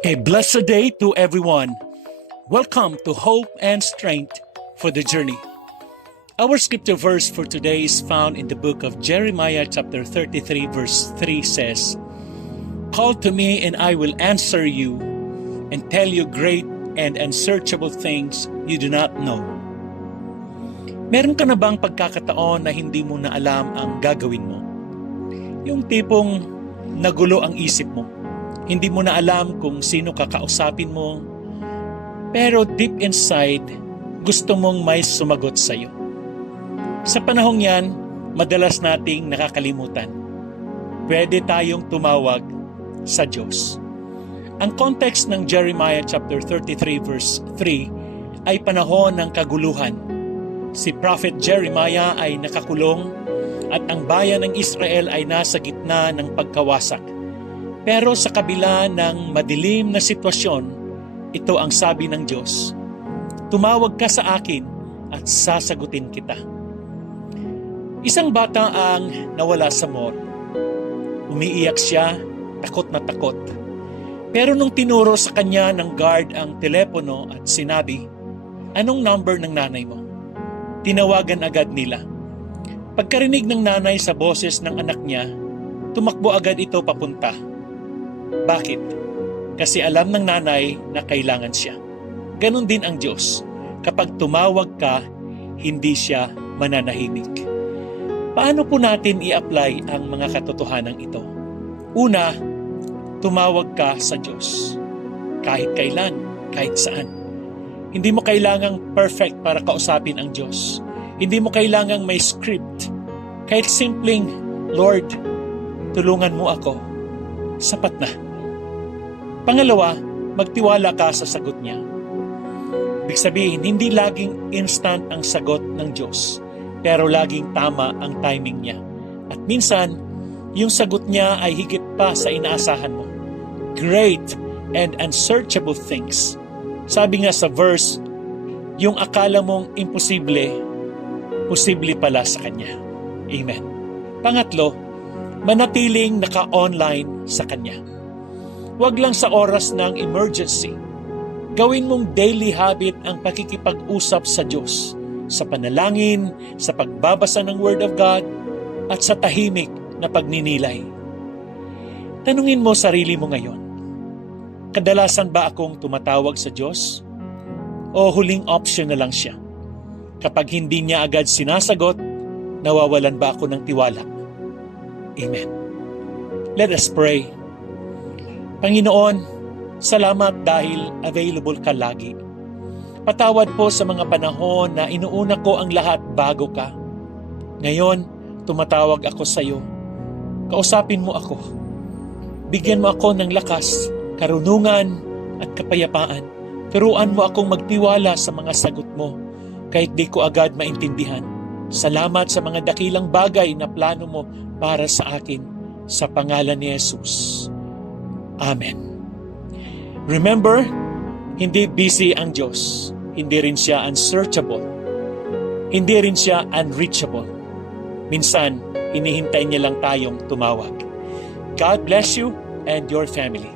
A blessed day to everyone. Welcome to Hope and Strength for the Journey. Our scripture verse for today is found in the book of Jeremiah chapter 33 verse 3 says, "Call to me and I will answer you and tell you great and unsearchable things you do not know." Meron ka na bang pagkakataon na hindi mo na alam ang gagawin mo? Yung tipong nagulo ang isip mo. Hindi mo na alam kung sino kakausapin mo, pero deep inside, gusto mong may sumagot sa iyo. Sa panahong yan, madalas nating nakakalimutan. Pwede tayong tumawag sa Diyos. Ang context ng Jeremiah chapter 33 verse 3 ay panahon ng kaguluhan. Si Prophet Jeremiah ay nakakulong at ang bayan ng Israel ay nasa gitna ng pagkawasak. Pero sa kabila ng madilim na sitwasyon, ito ang sabi ng Diyos, "Tumawag ka sa akin at sasagutin kita." Isang bata ang nawala sa mall. Umiiyak siya, takot na takot. Pero nung tinuro sa kanya ng guard ang telepono at sinabi, "Anong number ng nanay mo?" Tinawagan agad nila. Pagkarinig ng nanay sa boses ng anak niya, tumakbo agad ito papunta. Bakit? Kasi alam ng nanay na kailangan siya. Ganon din ang Diyos. Kapag tumawag ka, hindi siya mananahimik. Paano po natin i-apply ang mga katotohanan ito? Una, tumawag ka sa Diyos. Kahit kailan, kahit saan. Hindi mo kailangang perfect para kausapin ang Diyos. Hindi mo kailangang may script. Kahit simpleng, "Lord, tulungan mo ako." Sapat na. Pangalawa, magtiwala ka sa sagot niya. Ibig sabihin, hindi laging instant ang sagot ng Diyos, pero laging tama ang timing niya. At minsan, yung sagot niya ay higit pa sa inaasahan mo. Great and unsearchable things. Sabi nga sa verse, yung akala mong imposible, posible pala sa Kanya. Amen. Pangatlo, manatiling naka-online sa Kanya. Huwag lang sa oras ng emergency. Gawin mong daily habit ang pakikipag-usap sa Diyos, sa panalangin, sa pagbabasa ng Word of God, at sa tahimik na pagninilay. Tanungin mo sarili mo ngayon, kadalasan ba akong tumatawag sa Diyos? O huling option na lang siya? Kapag hindi niya agad sinasagot, nawawalan ba ako ng tiwala? Amen. Let us pray. Panginoon, salamat dahil available ka lagi. Patawad po sa mga panahon na inuuna ko ang lahat bago ka. Ngayon, tumatawag ako sa iyo. Kausapin mo ako. Bigyan mo ako ng lakas, karunungan at kapayapaan. Turuan mo akong magtiwala sa mga sagot mo kahit di ko agad maintindihan. Salamat sa mga dakilang bagay na plano mo para sa akin sa pangalan ni Jesus. Amen. Remember, hindi busy ang Diyos. Hindi rin siya unsearchable. Hindi rin siya unreachable. Minsan, hinihintay niya lang tayong tumawag. God bless you and your family.